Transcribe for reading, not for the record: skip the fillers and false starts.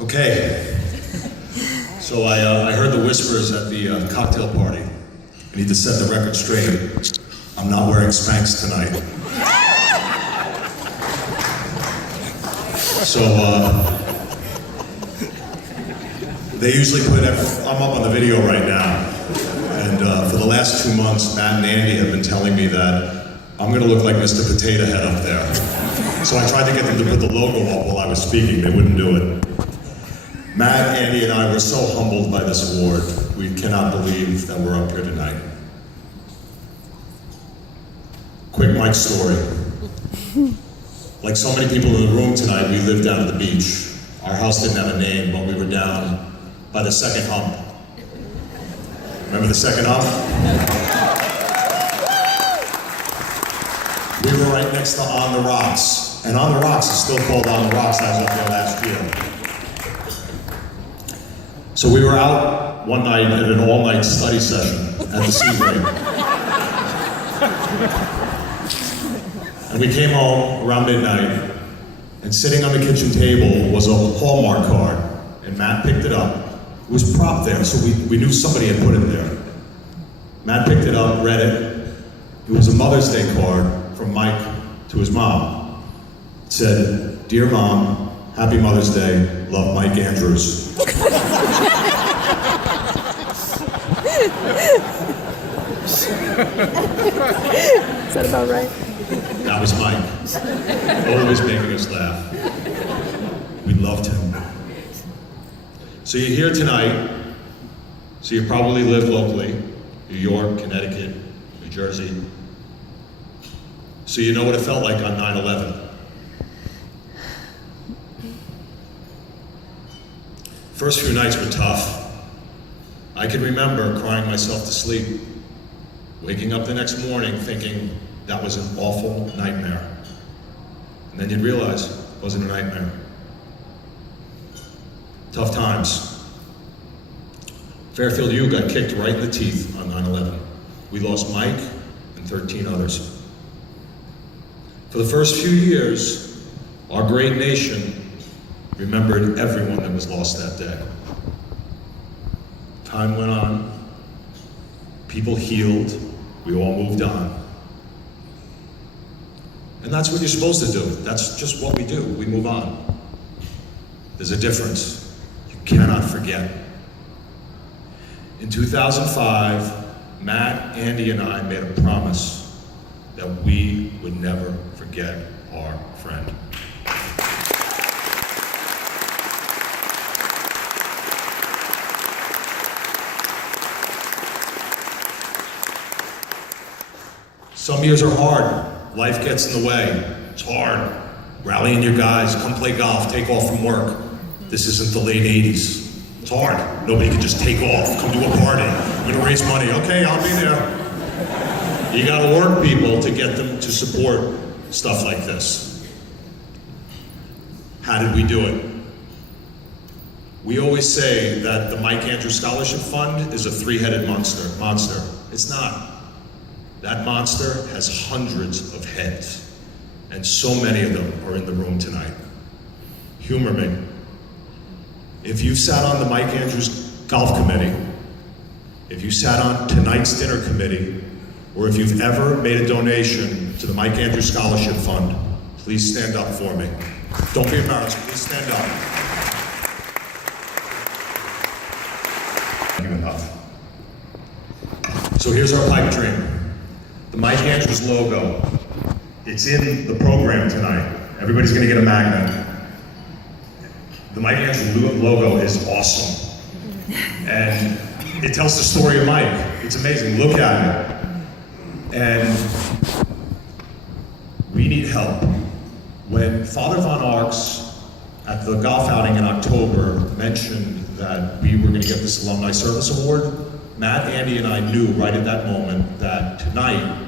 Okay, so I heard the whispers at the cocktail party. I need to set the record straight. I'm not wearing Spanx tonight. So, they usually I'm up on the video right now, and for the last 2 months, Matt and Andy have been telling me that I'm gonna look like Mr. Potato Head up there. So I tried to get them to put the logo up while I was speaking, they wouldn't do it. Matt, Andy, and I were so humbled by this award. We cannot believe that we're up here tonight. Quick Mike story. Like so many people in the room tonight, we lived down at the beach. Our house didn't have a name, but we were down by the second hump. Remember the second hump? We were right next to On the Rocks. And On the Rocks is still called On the Rocks. I was up there last year. So we were out one night at an all-night study session at the Seagrave. And we came home around midnight, and sitting on the kitchen table was a Hallmark card, and Matt picked it up. It was propped there, so we knew somebody had put it there. Matt picked it up, read it. It was a Mother's Day card from Mike to his mom. It said, "Dear Mom, happy Mother's Day, love Mike Andrews." Is that about right? That was Mike. Always making us laugh. We loved him. So you're here tonight, so you probably live locally, New York, Connecticut, New Jersey. So you know what it felt like on 9/11. First few nights were tough. I can remember crying myself to sleep, waking up the next morning thinking that was an awful nightmare. And then you'd realize it wasn't a nightmare. Tough times. Fairfield U got kicked right in the teeth on 9/11. We lost Mike and 13 others. For the first few years, our great nation remembered everyone that was lost that day. Time went on, people healed, we all moved on. And that's what you're supposed to do. That's just what we do, we move on. There's a difference. You cannot forget. In 2005, Matt, Andy, and I made a promise that we would never forget our friend. Some years are hard. Life gets in the way. It's hard. Rallying your guys, come play golf, take off from work. This isn't the late 80s. It's hard. Nobody can just take off, come to a party. We're gonna raise money. Okay, I'll be there. You gotta work people to get them to support stuff like this. How did we do it? We always say that the Mike Andrews Scholarship Fund is a three-headed monster. It's not. That monster has hundreds of heads, and so many of them are in the room tonight. Humor me. If you've sat on the Mike Andrews Golf Committee, if you sat on tonight's dinner committee, or if you've ever made a donation to the Mike Andrews Scholarship Fund, please stand up for me. Don't be embarrassed, please stand up. Thank you enough. So here's our pipe dream. The Mike Andrews logo. It's in the program tonight. Everybody's gonna get a magnet. The Mike Andrews logo is awesome. And it tells the story of Mike. It's amazing, look at it. And we need help. When Father Von Arx at the golf outing in October mentioned that we were going to get this Alumni Service Award, Matt, Andy, and I knew right at that moment that tonight